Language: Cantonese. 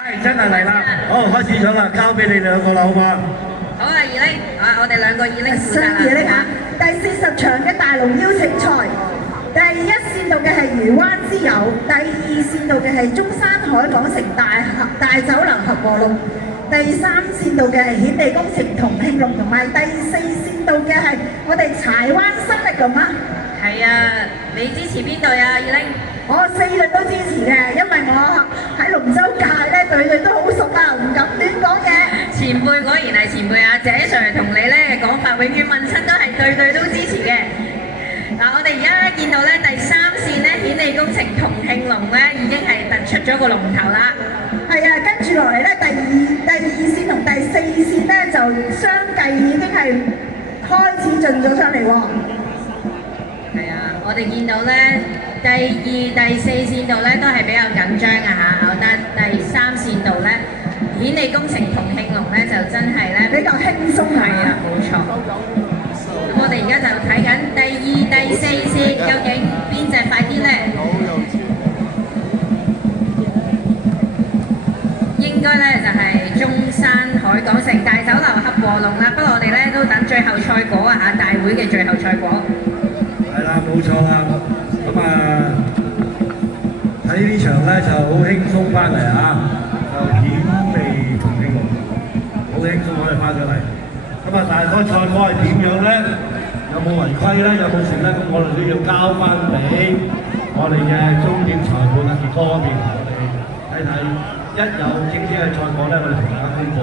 係真係嚟啦！好，開始咗啦，交俾你兩個啦，好嘛？好啊，二拎啊，我哋兩個二拎負責新二拎嚇，第40場嘅大龍邀請賽，第1線道嘅係漁灣之友，第2線道嘅係中山海港城大酒樓合和龍，第3線道嘅係顯利工程同慶龍，同埋第4線道嘅係我哋柴灣新力龍啊！係啊，你支持邊隊啊，二拎？我4隊都支持嘅，因為我喺龍舟界咧隊隊都好熟啊，唔敢亂講嘢。前輩果然係前輩啊，謝 Sir 同你咧講法永遠問親都係隊隊都支持嘅。嗱，我哋而家咧見到咧第3線咧顯利工程同慶龍咧已經係突出咗個龍頭啦。係啊，跟住落嚟咧第二線同第4線咧就相繼已經係開始進咗出嚟喎。係啊，我哋見到咧第2、第4線度咧都係比較緊張嘅嚇，但第3線度咧顯利工程同慶龍咧就真係咧比較輕鬆係啊，冇錯。咁我哋而家就睇緊第2、第4線，究竟邊隻快啲咧？應該咧就係中山海港城大酒樓合和龍啦。不過我哋咧都等最後賽果啊嚇，大會嘅最後賽果。係啦，冇錯啦。咁啊，睇呢場咧就好輕鬆翻嚟啊，就顯利同慶龍，好輕鬆可以翻咗嚟。咁啊，大概賽果係點樣咧？有冇違規咧？有冇成咧？咁我哋都要交翻俾我哋嘅終點裁判啊，傑哥嗰邊，我哋睇睇。一有正式嘅賽果咧，我哋同大家公佈。